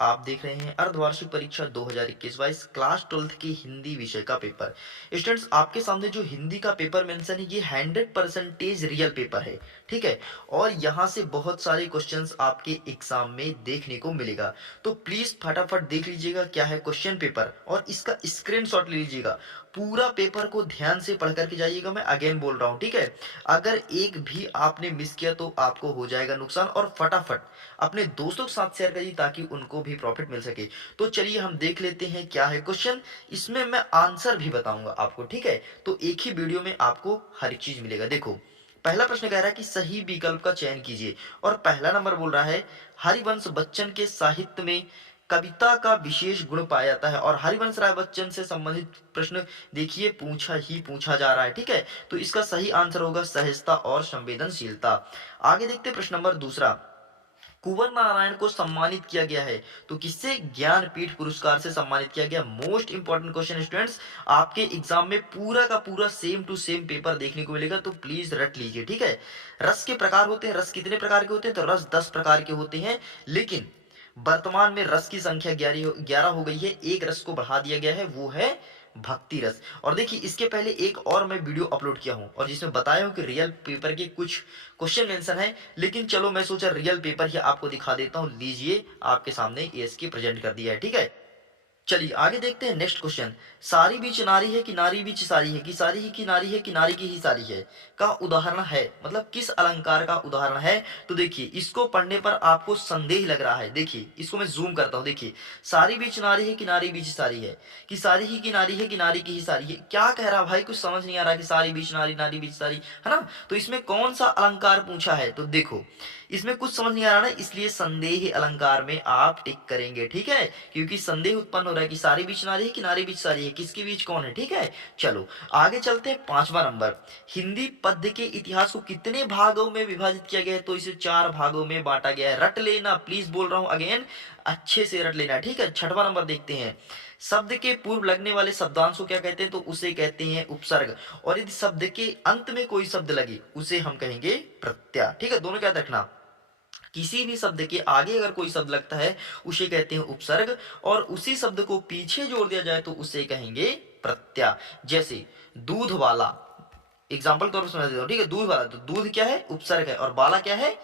आप देख रहे हैं अर्धवार्षिक परीक्षा 2021-22 क्लास 12th की हिंदी विषय का पेपर। स्टूडेंट्स, आपके सामने जो हिंदी का पेपर मेंशन है ये 100% रियल पेपर है, ठीक है। और यहाँ से बहुत सारे क्वेश्चंस आपके एग्जाम में देखने को मिलेगा, तो प्लीज फटाफट देख लीजिएगा क्या है क्वेश्चन पेपर और इसका स्क्रीनशॉट ले लीजिएगा। पूरा पेपर को ध्यान से पढ़ करके जाइएगा, मैं अगेन बोल रहा हूँ, ठीक है। अगर एक भी आपने मिस किया तो आपको हो जाएगा नुकसान, और फटाफट अपने दोस्तों के साथ शेयर करिए ताकि उनको भी प्रॉफिट मिल सके। तो चलिए हम देख लेते हैं क्या है क्वेश्चन, इसमें मैं आंसर भी बताऊंगा आपको, ठीक है। तो एक ही वीडियो में आपको हर एक चीज मिलेगा। देखो, पहला प्रश्न कह रहा है कि सही विकल्प का चयन कीजिए, और पहला नंबर बोल रहा है हरिवंश बच्चन के साहित्य में कविता का विशेष गुण पाया जाता है। और हरिवंश राय बच्चन से संबंधित प्रश्न देखिए पूछा जा रहा है, ठीक है। तो इसका सही आंसर होगा सहजता और संवेदनशीलता। आगे देखते हैं प्रश्न नंबर दूसरा, कुंवर नारायण को सम्मानित किया गया है, तो किससे? ज्ञानपीठ पुरस्कार से सम्मानित किया गया। मोस्ट इंपॉर्टेंट क्वेश्चन स्टूडेंट्स, आपके एग्जाम में पूरा का पूरा सेम टू सेम पेपर देखने को मिलेगा, तो प्लीज रट लीजिए, ठीक है। रस के प्रकार होते हैं, रस कितने प्रकार के होते हैं? तो रस 10 प्रकार के होते हैं, लेकिन वर्तमान में रस की संख्या 11 हो गई है, एक रस को बढ़ा दिया गया है, वो है भक्ति रस। और देखिए, इसके पहले एक और मैं वीडियो अपलोड किया हूं और जिसमें बताया हूं कि रियल पेपर के कुछ क्वेश्चन मेंशन है, लेकिन चलो मैं सोचा रियल पेपर ही आपको दिखा देता हूं। लीजिए, आपके सामने एएसके प्रेजेंट कर दिया है, ठीक है। चलिए आगे देखते हैं नेक्स्ट क्वेश्चन, सारी बीच नारी है कि नारी बीच सारी है, कि सारी ही की नारी है कि नारी की ही सारी है का उदाहरण है, मतलब किस अलंकार का उदाहरण है? तो देखिए, इसको पढ़ने पर आपको संदेह लग रहा है। देखिए, इसको मैं जूम करता हूं, देखिए, सारी बीच नारी है कि नारी बीच सारी है, कि सारी ही की नारी है कि नारी की ही सारी है। क्या कह रहा भाई, कुछ समझ नहीं आ रहा कि सारी बीच नारी, नारी बीच सारी, है ना। तो इसमें कौन सा अलंकार पूछा है? तो देखो, इसमें कुछ समझ नहीं आ रहा ना, इसलिए संदेह अलंकार में आप टिक करेंगे, ठीक है। क्योंकि संदेह उत्पन्न हो रहा है कि सारी बीच नारी है कि नारी बीच सारी है, किसके बीच कौन है, ठीक है। चलो आगे चलते हैं, पांचवा नंबर, हिंदी पद्य के इतिहास को कितने भागों में विभाजित किया गया है? तो इसे 4 भागों में बांटा गया है। रट लेना, प्लीज बोल रहा हूं अगेन, अच्छे से रट लेना, ठीक है। छठवां नंबर देखते हैं, शब्द के पूर्व लगने वाले शब्दांश को क्या कहते हैं? तो उसे कहते हैं उपसर्ग। और यदि शब्द के अंत में कोई शब्द लगे उसे हम कहेंगे प्रत्यय, ठीक है। दोनों याद रखना, किसी भी शब्द के आगे अगर कोई शब्द लगता है उसे कहते हैं उपसर्ग, और उसी शब्द को पीछे जोड़ दिया जाए तो उसे कहेंगे प्रत्यय। जैसे दूध वाला, एग्जाम्पल तौर पर समझ देता हूं, ठीक है। दूध वाला, तो दूध क्या है? उपसर्ग है, और बाला क्या है?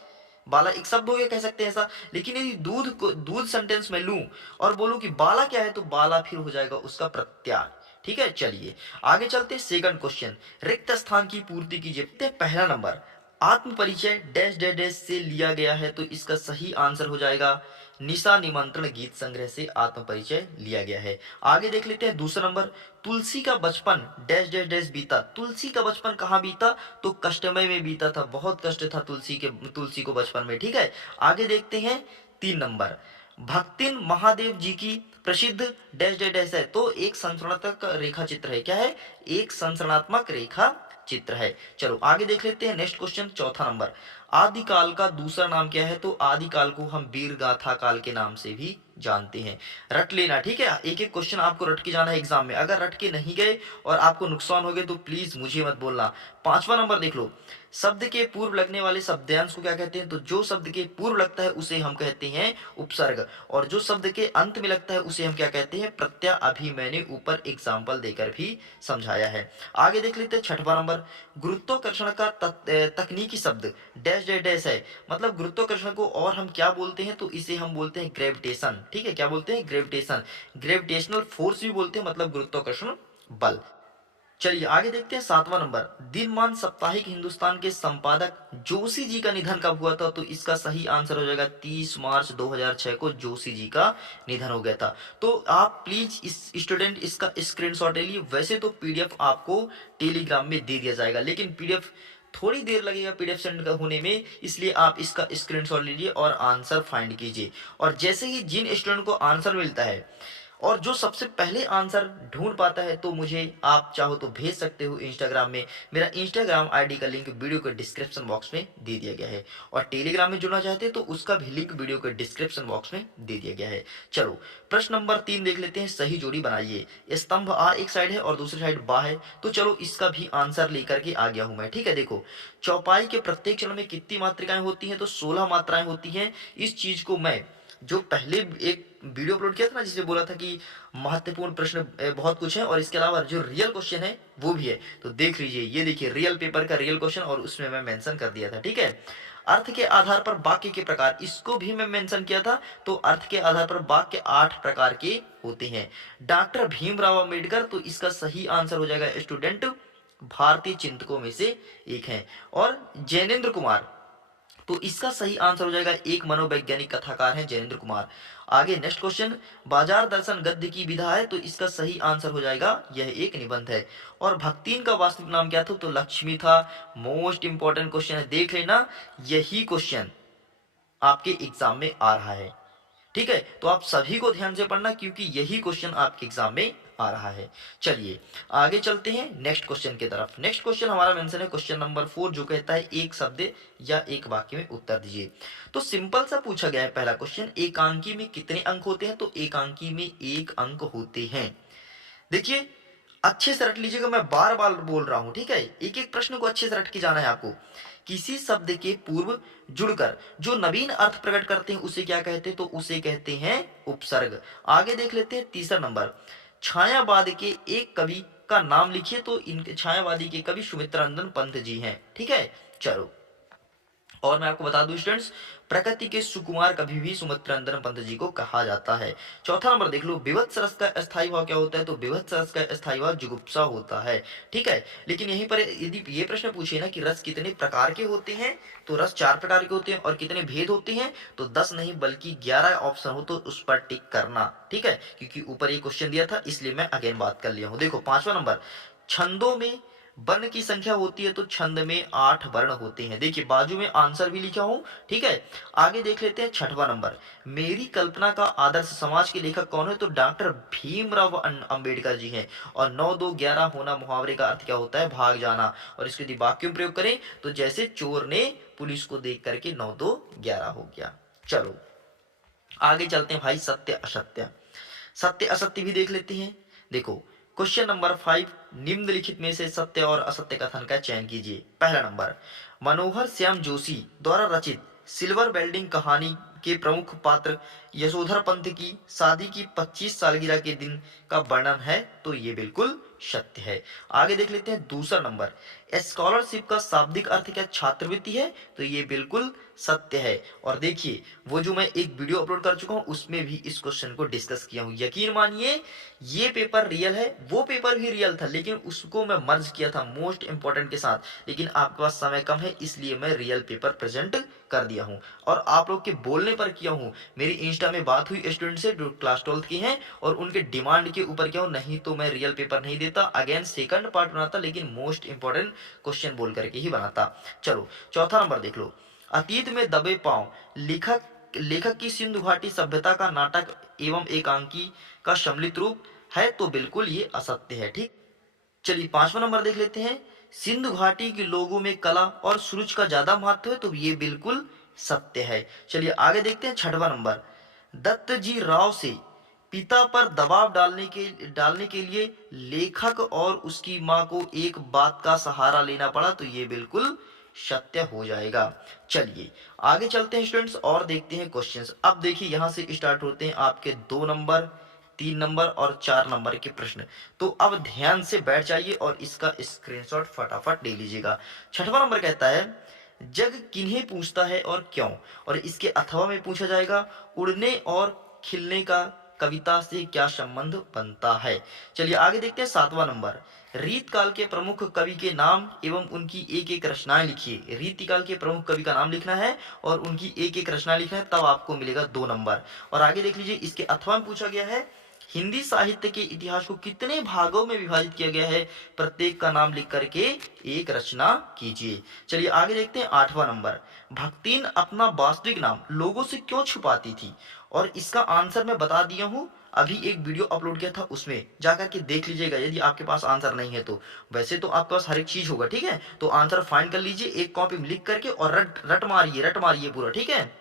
बाला एक शब्द हो गया, कह सकते हैं ऐसा। लेकिन यदि दूध को दूध सेंटेंस में लूं और बोलूं कि बाला क्या है, तो बाला फिर हो जाएगा उसका प्रत्यय, ठीक है। चलिए आगे चलते, सेकंड क्वेश्चन, रिक्त स्थान की पूर्ति कीजिए। पहला नंबर, आत्म परिचय डैश डैश डैश से लिया गया है, तो इसका सही आंसर हो जाएगा निशा निमंत्रण गीत संग्रह से आत्म परिचय लिया गया है। आगे देख लेते हैं दूसरा नंबर, तुलसी का बचपन डैश डैश डैश बीता। तुलसी का बचपन कहाँ बीता? तो कष्टमय में बीता था, बहुत कष्ट था तुलसी को बचपन में, ठीक है। आगे देखते हैं 3 नंबर, भक्तिन महादेव जी की प्रसिद्ध डैश डैश डैश है, तो एक संरचनात्मक रेखा चित्र है। क्या है? एक संरचनात्मक रेखा चित्र है। चलो आगे देख लेते हैं नेक्स्ट क्वेश्चन, चौथा नंबर, आदिकाल का दूसरा नाम क्या है? तो आदिकाल को हम वीर गाथा काल के नाम से भी जानते हैं। रट लेना, ठीक है। एक एक क्वेश्चन आपको रट के जाना है एग्जाम में, अगर रट के नहीं गए और आपको नुकसान हो गए तो प्लीज मुझे मत बोलना। पांचवा नंबर देख लो, शब्द के पूर्व लगने वाले शब्दांश को क्या कहते हैं? तो जो शब्द के पूर्व लगता है उसे हम कहते हैं उपसर्ग, और जो शब्द के अंत में लगता है उसे हम क्या कहते हैं? प्रत्यय। अभी मैंने ऊपर एग्जाम्पल देकर भी समझाया है। आगे देख लेते हैं छठवां नंबर, गुरुत्वाकर्षण का तकनीकी शब्द डैश डैश डैश है, मतलब गुरुत्वाकर्षण को और हम क्या बोलते हैं? तो इसे हम बोलते हैं ग्रेविटेशन, ठीक है। क्या बोलते हैं? ग्रेविटेशन, ग्रेविटेशनल फोर्स भी बोलते हैं, मतलब गुरुत्वाकर्षण बल। चलिए आगे देखते हैं सातवां नंबर, दिनमान साप्ताहिक हिंदुस्तान के संपादक जोशी जी का निधन कब हुआ था? तो इसका सही आंसर हो जाएगा 30 मार्च 2006 को जोशी जी का निधन हो गया था। तो आप प्लीज इस स्टूडेंट इसका स्क्रीनशॉट ले लिए। वैसे तो पीडीएफ आपको टेलीग्राम में दे दिया जाएगा, लेकिन पीडीएफ थोड़ी देर लगेगा पीडीएफ सेंड होने में, इसलिए आप इसका स्क्रीनशॉट लीजिए और आंसर फाइंड कीजिए। और जैसे ही जिन स्टूडेंट को आंसर मिलता है और जो सबसे पहले आंसर ढूंढ पाता है, तो मुझे आप चाहो तो भेज सकते हो इंस्टाग्राम में। मेरा इंस्टाग्राम आईडी का लिंक वीडियो के डिस्क्रिप्शन बॉक्स में दे दिया गया है, और टेलीग्राम में जुड़ना चाहते हैं तो उसका भी लिंक वीडियो के डिस्क्रिप्शन बॉक्स में दे दिया गया है। चलो प्रश्न नंबर 3 देख लेते हैं, सही जोड़ी बनाइए। स्तंभ आ एक साइड है और दूसरी साइड बा है, तो चलो इसका भी आंसर लेकर के आ गया हूं मैं, ठीक है। देखो, चौपाई के प्रत्येक चरण में कितनी मात्रिकाएं होती हैं? तो 16 मात्राएं होती हैं। इस चीज को मैं जो पहले एक वीडियो अपलोड किया था ना जिसमें बोला था कि महत्वपूर्ण प्रश्न बहुत कुछ है और इसके अलावा जो रियल क्वेश्चन है वो भी है, तो देख लीजिए, ये देखिए रियल पेपर का रियल क्वेश्चन और उसमें मैं मेंशन कर दिया था। ठीक है, अर्थ के आधार पर वाक्य के प्रकार, इसको भी मैं मेंशन किया था। तो अर्थ के आधार पर वाक्य 8 प्रकार के होते हैं। डॉक्टर भीमराव अंबेडकर, तो इसका सही आंसर हो जाएगा स्टूडेंट भारतीय चिंतकों में से एक है। और जैनेन्द्र कुमार, तो इसका सही आंसर हो जाएगा, एक मनोवैज्ञानिक कथाकार हैं जैनेन्द्र कुमार। आगे नेक्स्ट क्वेश्चन, बाजार दर्शन गद्य की विधा है, तो इसका सही आंसर हो जाएगा, यह एक निबंध है। और भक्तिन का वास्तविक नाम क्या था, तो लक्ष्मी था। मोस्ट इंपॉर्टेंट क्वेश्चन है, देख लेना, यही क्वेश्चन आपके एग्जाम में आ रहा है। ठीक है, तो आप सभी को ध्यान से पढ़ना क्योंकि यही क्वेश्चन आपके एग्जाम में आ रहा है। चलिए आगे चलते हैं नेक्स्ट क्वेश्चन की तरफ। नेक्स्ट क्वेश्चन हमारा मेंशन है क्वेश्चन नंबर 4, जो कहता है एक शब्द या एक वाक्य में उत्तर दीजिए। तो सिंपल सा पूछा गया है पहला क्वेश्चन, एकांकी में कितने अंक होते हैं, तो एकांकी में 1 अंक होते हैं। देखिए अच्छे से रट लीजिएगा, मैं बार बार बोल रहा हूं। ठीक है, एक एक प्रश्न को अच्छे से रट के जाना है आपको। किसी शब्द के पूर्व जुड़कर जो नवीन अर्थ प्रकट करते हैं उसे क्या कहते हैं, तो उसे कहते हैं उपसर्ग। आगे देख लेते हैं तीसरा नंबर, छायावाद के एक कवि का नाम लिखिए, तो इनके छायावादी के कवि सुमित्रानंदन पंत जी हैं। ठीक है, चलो, और मैं आपको बता दूं स्टूडेंट्स, प्रकृति के सुकुमार कभी भी सुमित्रानंदन पंत जी को कहा जाता है। चौथा नंबर देख लो, विभत्स रस का स्थायी भाव क्या होता है, तो विभत्स रस का स्थायी भाव जुगुप्सा होता है। ठीक है, लेकिन यहीं पर यदि ये प्रश्न पूछे ना कि रस कितने प्रकार के होते हैं, तो रस 4 प्रकार के होते हैं। और कितने भेद होते हैं, तो 10 नहीं बल्कि 11 ऑप्शन हो तो उस पर टिक करना। ठीक है, क्योंकि ऊपर ये क्वेश्चन दिया था इसलिए मैं अगेन बात कर लिया हूं। देखो 5वां नंबर, छंदों में वर्ण की संख्या होती है, तो छंद में 8 वर्ण होते हैं। देखिए बाजू में आंसर भी लिखा हूं। ठीक है, आगे देख लेते हैं 6वां नंबर, मेरी कल्पना का आदर्श समाज के लेखक कौन है, तो डॉक्टर भीमराव अंबेडकर जी हैं। और 9 2 11 होना मुहावरे का अर्थ क्या होता है, भाग जाना। और इसके यदि वाक्य में प्रयोग करें तो जैसे चोर ने पुलिस को देख करके 9 2 11 हो गया। चलो आगे चलते हैं भाई, सत्य असत्य। सत्य असत्य भी देख लेते हैं। देखो क्वेश्चन नंबर 5, निम्नलिखित में से सत्य और असत्य कथन का चयन कीजिए। पहला नंबर, मनोहर श्याम जोशी द्वारा रचित सिल्वर वेल्डिंग कहानी के प्रमुख पात्र यशोधर पंत की शादी की 25 सालगिरह के दिन का वर्णन है, तो ये बिल्कुल सत्य है। आगे देख लेते हैं दूसरा नंबर, स्कॉलरशिप का शाब्दिक अर्थ क्या छात्रवृत्ति है, तो ये बिल्कुल सत्य है। और देखिए वो जो मैं एक वीडियो अपलोड कर चुका हूं उसमें भी इस क्वेश्चन को डिस्कस किया हूं। यकीन मानिए ये पेपर रियल है, वो पेपर भी रियल था, लेकिन उसको मैं मर्ज किया था मोस्ट इंपॉर्टेंट के साथ। लेकिन आपके पास समय कम है इसलिए मैं रियल पेपर प्रेजेंट कर दिया हूं और आप लोग के बोलने पर किया हूं। मेरी इंस्टा में बात हुई स्टूडेंट से जो क्लास 12th की हैं और उनके डिमांड के ऊपर क्या हो, नहीं तो मैं रियल पेपर नहीं देता, अगेन सेकंड पार्ट बनाता, लेकिन मोस्ट इंपॉर्टेंट क्वेश्चन बोल करके ही बनाता। चलो चौथा नंबर देख लो, अतीत में दबे पांव लेखक की सिंधु घाटी सभ्यता का नाटक एवं एकांकी का सम्मिलित रूप है, तो बिल्कुल ये असत्य है। ठीक, चलिए 5वां नंबर देख लेते हैं, सिंधु घाटी के लोगों में कला और सूरज का ज्यादा महत्व है, तो ये बिल्कुल सत्य है। चलिए आगे देखते हैं 6वां नंबर, दत्त जी राव से पिता पर दबाव डालने के लिए लेखक और उसकी मां को एक बात का सहारा लेना पड़ा, तो ये बिल्कुल सत्य हो जाएगा। चलिए आगे चलते हैं स्टूडेंट्स और देखते हैं क्वेश्चंस। अब देखिए यहां से स्टार्ट होते हैं आपके 2 नंबर, 3 नंबर और 4 नंबर के प्रश्न। तो अब ध्यान से बैठ जाइए और इसका स्क्रीनशॉट फटाफट ले लीजिएगा। 6वां नंबर कहता है, जग किन्हें पूछता है और क्यों, और इसके अथवा में पूछा जाएगा, उड़ने और खिलने का कविता से क्या संबंध बनता है। चलिए आगे देखते हैं 7वां नंबर, रीत काल के प्रमुख कवि के नाम एवं उनकी एक एक रचनाएं लिखिए। रीत काल के प्रमुख कवि का नाम लिखना है और उनकी एक एक रचना लिखना है, तब आपको मिलेगा 2 नंबर। और आगे देख लीजिए इसके अथवा में पूछा गया है, हिंदी साहित्य के इतिहास को कितने भागों में विभाजित किया गया है, प्रत्येक का नाम लिख करके एक रचना कीजिए। चलिए आगे देखते हैं 8वां नंबर, भक्तिन अपना वास्तविक नाम लोगों से क्यों छुपाती थी, और इसका आंसर मैं बता दिया हूं, अभी एक वीडियो अपलोड किया था उसमें जाकर के देख लीजिएगा यदि आपके पास आंसर नहीं है तो। वैसे तो आपके पास हर एक चीज होगा, ठीक है, तो आंसर फाइंड कर लीजिए एक कॉपी में लिख करके और रट मारिए पूरा। ठीक है,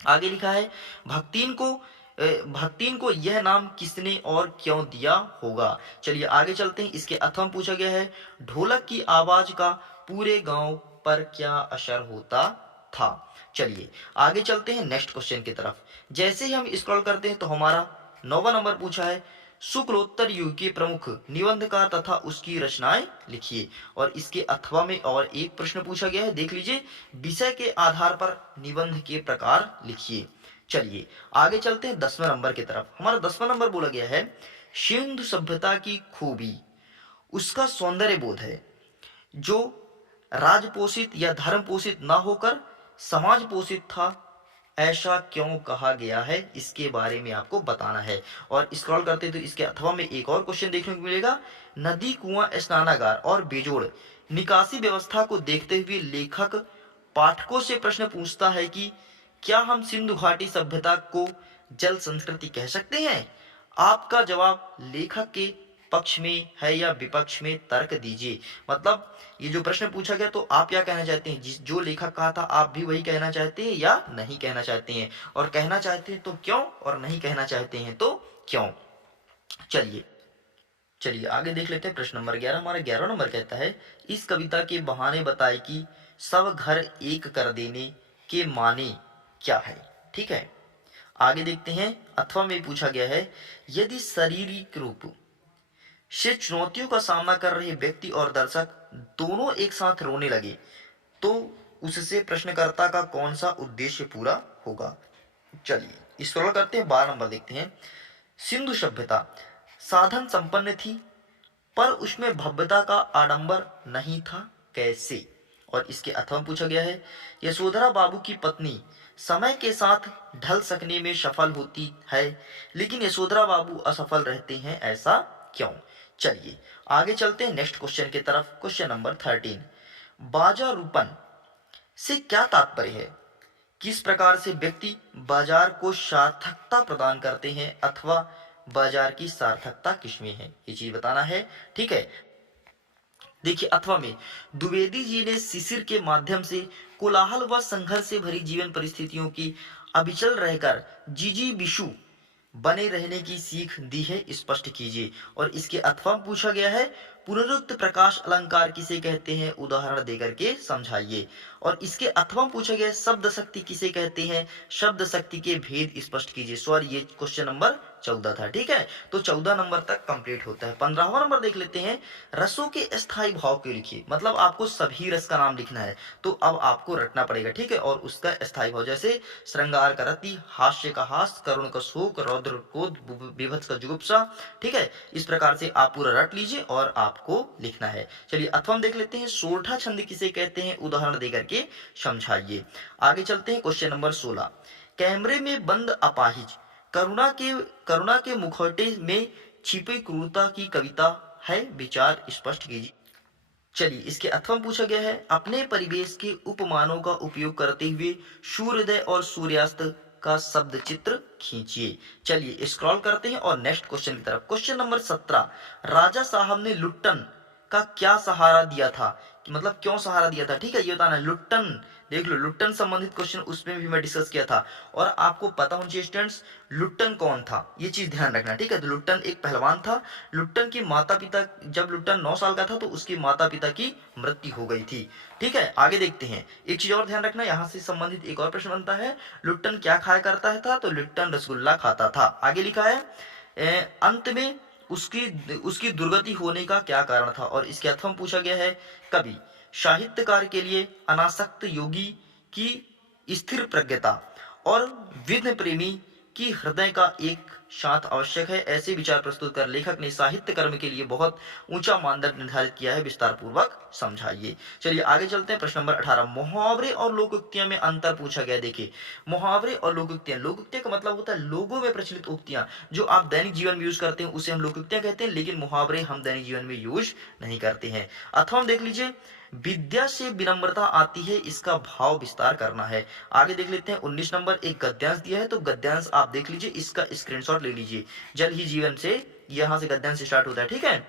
आगे लिखा है, भक्तिन को यह नाम किसने और क्यों दिया होगा। चलिए आगे चलते हैं, इसके अथवा पूछा गया है, ढोलक की आवाज का पूरे गांव पर क्या असर होता था। चलिए आगे चलते हैं नेक्स्ट क्वेश्चन की तरफ। जैसे ही हम स्क्रॉल करते हैं तो हमारा 9वां नंबर पूछा है, शुक्लोत्तर युग के प्रमुख निबंधकार तथा उसकी रचनाएं लिखिए। और इसके अथवा में और एक प्रश्न पूछा गया है, देख लीजिए, विषय के आधार पर निबंध के प्रकार लिखिए। चलिए आगे चलते हैं 10वें नंबर की तरफ। हमारा 10वां नंबर बोला गया है, सिंधु सभ्यता की खूबी उसका सौंदर्य बोध है जो राजपोषित या धर्म पोषित ना होकर समाज पोषित था, ऐसा क्यों कहा गया है, इसके बारे में आपको बताना है। और स्क्रॉल करते तो इसके अथवा में एक और क्वेश्चन देखने को मिलेगा, नदी, कुआं, स्नानागार और बेजोड़ निकासी व्यवस्था को देखते हुए लेखक पाठकों से प्रश्न पूछता है कि क्या हम सिंधु घाटी सभ्यता को जल संस्कृति कह सकते हैं। आपका जवाब लेखक के पक्ष में है या विपक्ष में, तर्क दीजिए। मतलब ये जो प्रश्न पूछा गया तो आप क्या कहना चाहते हैं, जिस जो लेखक कहा था आप भी वही कहना चाहते हैं या नहीं कहना चाहते हैं, और कहना चाहते हैं तो क्यों, और नहीं कहना चाहते हैं तो क्यों। चलिए चलिए आगे देख लेते हैं प्रश्न नंबर 11। हमारा 11वां नंबर कहता है, इस कविता के बहाने बताए कि सब घर एक कर देने के माने क्या है। ठीक है, आगे देखते हैं। अथवा में पूछा गया है, यदि शारीरिक रूप से चुनौतियों का सामना कर रहे व्यक्ति और दर्शक दोनों एक साथ रोने लगे तो उससे प्रश्नकर्ता का कौन सा उद्देश्य पूरा होगा। चलिए स्क्रॉल करते हैं, 12 नंबर देखते हैं। सिंधु सभ्यता साधन संपन्न थी पर उसमें भव्यता का आडंबर नहीं था, कैसे। और इसके अथवा में पूछा गया है, यशोधरा बाबू की पत्नी समय के साथ ढल सकने में सफल होती है लेकिन यशोधरा बाबू असफल रहते हैं, ऐसा क्यों। चलिए आगे चलते हैं नेक्स्ट क्वेश्चन की तरफ। क्वेश्चन नंबर 13, बाजारूपन से क्या तात्पर्य है, किस प्रकार से व्यक्ति बाजार को सार्थकता प्रदान करते हैं अथवा बाजार की सार्थकता किसमें है, ये चीज बताना है। ठीक है, देखिए अथवा में द्विवेदी जी ने शिशिर के माध्यम से कोलाहल व संघर्ष से भरी जीवन परिस्थितियों की अविचल रहकर जीजी बिशु बने रहने की सीख दी है, स्पष्ट कीजिए। और इसके अथवा में पूछा गया है, पुनरुक्त प्रकाश अलंकार किसे कहते हैं, उदाहरण देकर के समझाइए। और इसके अथवा में पूछा गया है, शब्द शक्ति किसे कहते हैं, शब्द शक्ति के भेद स्पष्ट कीजिए। सॉरी ये क्वेश्चन नंबर 14 था। ठीक है, तो 14 नंबर तक कंप्लीट होता है। 15वां नंबर देख लेते हैं, रसों के स्थायी भाव के लिखिए। मतलब आपको सभी रस का नाम लिखना है तो अब आपको रटना पड़ेगा। ठीक है, और उसका स्थायी भाव, जैसे श्रृंगार का रति, हास्य का हास, करुण का शोक, रौद्र क्रोध, विभत्स का जुगुप्सा। ठीक है, इस प्रकार से आप पूरा रट लीजिए और आपको लिखना है। चलिए अथवा देख लेते हैं, सोरठा छंद किसे कहते हैं, उदाहरण देकर के समझाइए। आगे चलते हैं क्वेश्चन नंबर 16, कैमरे में बंद अपाहिज करुणा के मुखौटे में छिपी क्रूरता की कविता है, विचार स्पष्ट कीजिए। चलिए इसके अथवा पूछा गया है, अपने परिवेश के उपमानों का उपयोग करते हुए सूर्योदय और सूर्यास्त का शब्द चित्र खींचिए। चलिए स्क्रॉल करते हैं और नेक्स्ट क्वेश्चन की तरफ। क्वेश्चन नंबर 17, राजा साहब ने लुट्टन का क्या सहारा दिया था, कि मतलब क्यों सहारा दिया था। ठीक है, ये बताना है। लुट्टन देख लो, लुट्टन संबंधित क्वेश्चन उसमें भी मैं डिस्कस किया था और आपको पता होना चाहिए स्टूडेंट्स लुट्टन कौन था, ये चीज ध्यान रखना। ठीक है, तो लुट्टन एक पहलवान था। लुट्टन की माता पिता, जब लुट्टन 9 साल का था तो उसके माता पिता की मृत्यु हो गई थी। ठीक है, आगे देखते हैं। एक चीज और ध्यान रखना, यहाँ से संबंधित एक और प्रश्न बनता है, लुट्टन क्या खाया करता था, तो लुट्टन रसगुल्ला खाता था। आगे लिखा है, अंत में उसकी दुर्गति होने का क्या कारण था। और इसके अथवा में पूछा गया है, कवि साहित्यकार के लिए अनासक्त योगी की स्थिर प्रज्ञता और विघ्न प्रेमी की हृदय का एक साथ आवश्यक है, ऐसे विचार प्रस्तुत कर लेखक ने साहित्य कर्म के लिए बहुत ऊंचा मानदंड निर्धारित किया है, विस्तार पूर्वक समझाइए। चलिए आगे चलते हैं। प्रश्न नंबर 18, मुहावरे और लोकोक्तियां में अंतर पूछा गया। देखिए मुहावरे और लोकोक्तियां, लोकोक्तियां का मतलब होता है लोगों में प्रचलित उक्तियां, जो आप दैनिक जीवन में यूज करते हैं उसे हम लोकोक्तियां कहते हैं, लेकिन मुहावरे हम दैनिक जीवन में यूज नहीं करते हैं। अथवा देख लीजिए, विद्या से विनम्रता आती है, इसका भाव विस्तार करना है। आगे देख लेते हैं 19 नंबर, एक गद्यांश दिया है तो गद्यांश आप देख लीजिए, इसका स्क्रीनशॉट ले लीजिए। जल ही जीवन से, यहां से गद्यांश स्टार्ट होता है। ठीक है,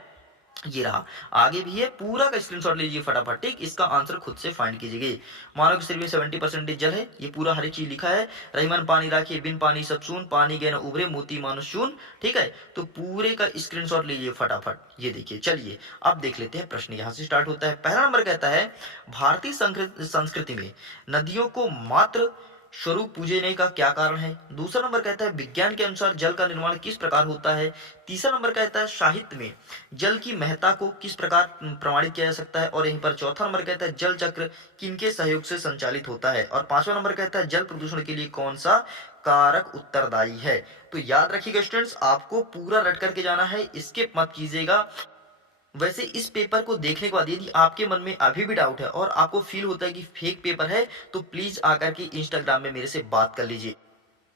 ये रहा। आगे भी है, पूरा का स्क्रीनशॉट लीजिए फटाफट, ठीक। इसका आंसर खुद से फाइंड कीजिए। मानव के शरीर में 70% जल है, ये पूरा हर एक चीज लिखा है। रहीमन पानी राखिए, बिन पानी सब सून, पानी गए न उभरे, मोती मानो शून, ठीक है। तो पूरे का स्क्रीनशॉट लीजिए फटाफट। ये देखिए, चलिए अब देख लेते हैं प्रश्न। यहाँ से स्टार्ट होता है। पहला नंबर कहता है, भारतीय संस्कृति में नदियों को मात्र स्वरूप पूजने का क्या कारण है। दूसरा नंबर कहता है, विज्ञान के अनुसार जल का निर्माण किस प्रकार होता है। तीसरा नंबर कहता है, साहित्य में जल की महत्ता को किस प्रकार प्रमाणित किया जा सकता है। और यहीं पर चौथा नंबर कहता है, जल चक्र किनके सहयोग से संचालित होता है। और पांचवा नंबर कहता है, जल प्रदूषण के लिए कौन सा कारक उत्तरदायी है। तो याद रखिएगा स्टूडेंट्स, आपको पूरा रट करके जाना है, स्किप मत कीजिएगा। वैसे इस पेपर को देखने के बाद यदि आपके मन में अभी भी डाउट है और आपको फील होता है कि फेक पेपर है, तो प्लीज आकर के इंस्टाग्राम में मेरे से बात कर लीजिए।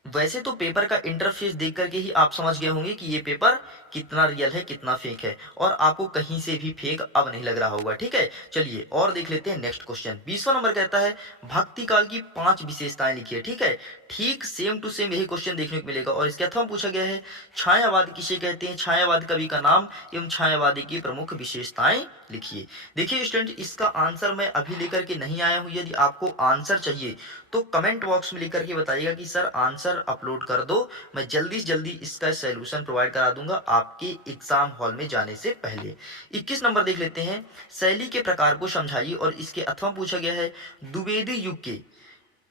वैसे तो पेपर का इंटरफेस देख करके ही आप समझ गए होंगे कि ये पेपर कितना रियल है कितना फेक है, और आपको कहीं से भी फेक अब नहीं लग रहा होगा, ठीक है। चलिए और देख लेते हैं नेक्स्ट क्वेश्चन। 20वां नंबर कहता है, भक्ति काल की 5 विशेषताएं लिखिए, ठीक है। ठीक सेम टू सेम यही क्वेश्चन देखने को मिलेगा। और इसके अथवा पूछा गया है, छायावाद किसे कहते हैं, छायावाद कवि का नाम एवं छायावादी की प्रमुख विशेषताएं लिखिए। देखिए स्टूडेंट, इसका आंसर मैं अभी लेकर के नहीं आया हूं। यदि आपको आंसर चाहिए तो कमेंट बॉक्स में लिख के बताइएगा कि सर आंसर अपलोड कर दो, मैं जल्दी से जल्दी इसका सॉल्यूशन प्रोवाइड करा दूंगा आपके एग्जाम हॉल में जाने से पहले। 21 नंबर देख लेते हैं, शैली के प्रकार को समझाइए। और इसके अथवा पूछा गया है, द्विवेदी युग के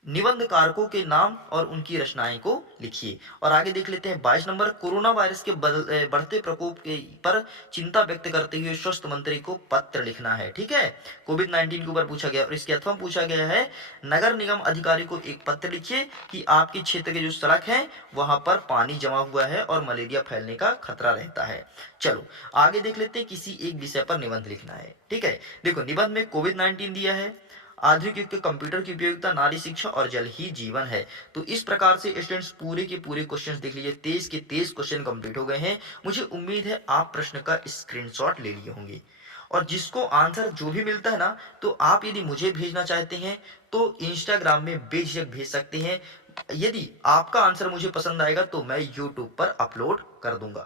निबंध कारकों के नाम और उनकी रचनाएं को लिखिए। और आगे देख लेते हैं 22 नंबर, कोरोना वायरस के बढ़ते प्रकोप के पर चिंता व्यक्त करते हुए स्वास्थ्य मंत्री को पत्र लिखना है, ठीक है। कोविड-19 के ऊपर पूछा गया। और इसके अथवा पूछा गया है, नगर निगम अधिकारी को एक पत्र लिखिए कि आपके क्षेत्र के जो सड़क है वहां पर पानी जमा हुआ है और मलेरिया फैलने का खतरा रहता है। चलो आगे देख लेते हैं, किसी एक विषय पर निबंध लिखना है, ठीक है। देखो निबंध में कोविड-19 दिया है, आधुनिक युग के कंप्यूटर की उपयोगिता, नारी शिक्षा और जल ही जीवन है। तो इस प्रकार से स्टूडेंट्स पूरे के पूरे क्वेश्चंस देख लीजिए। 23 के 23 क्वेश्चन कंप्लीट हो गए हैं। मुझे उम्मीद है आप प्रश्न का स्क्रीनशॉट ले लिए होंगे। और जिसको आंसर जो भी मिलता है ना, तो आप यदि मुझे भेजना चाहते हैं तो इंस्टाग्राम में बेझिझक भेज सकते हैं। यदि आपका आंसर मुझे पसंद आएगा तो मैं यूट्यूब पर अपलोड कर दूंगा।